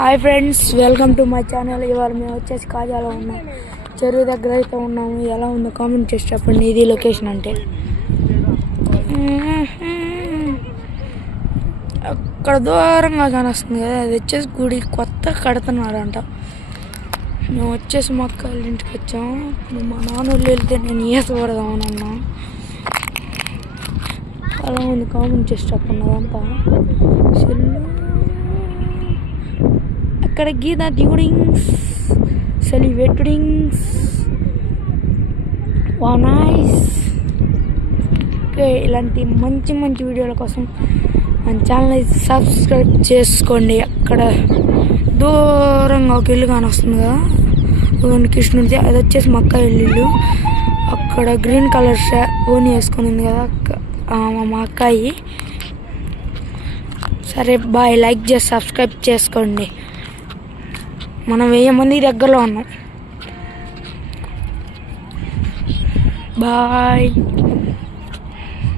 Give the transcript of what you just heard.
Hi friends, welcome to my channel. ఇవాళ మేము వచ్చేసి కాజాలో ఉన్నాం. చెరువు దగ్గర అయితే ఉన్నాము. ఎలా ఉందో కామెంట్ చేసి చెప్పండి. ఇది లొకేషన్ అంటే అక్కడ దూరంగా కానొస్తుంది కదా, అది వచ్చేసి గుడి కొత్త కడుతున్నాడంట. మేము వచ్చేసి మా అక్క వాళ్ళ ఇంటికి వచ్చాము. మా నాన్న వెళ్తే నేను ఈత పడదామని అన్నా. అలా ఉంది, కామెంట్ చేసి చెప్పండి. అదంతా అక్కడ గీత డ్యూడింగ్స్ సెలిబ్రేటింగ్స్ నైస్. ఓకే, ఇలాంటి మంచి మంచి వీడియోల కోసం మన ఛానల్ సబ్స్క్రైబ్ చేసుకోండి. అక్కడ దూరంగా ఒక ఇల్లు కానొస్తుంది కదా, కృష్ణుడిది. అది వచ్చేసి మా అక్క ఇల్లు. అక్కడ గ్రీన్ కలర్ ఓని వేసుకొని ఉంది కదా మా అక్కాయి. సరే బాయ్, లైక్ చేసి సబ్స్క్రైబ్ చేసుకోండి. మనం 1000 మంది దగ్గరలో ఉన్నాం. బాయ్.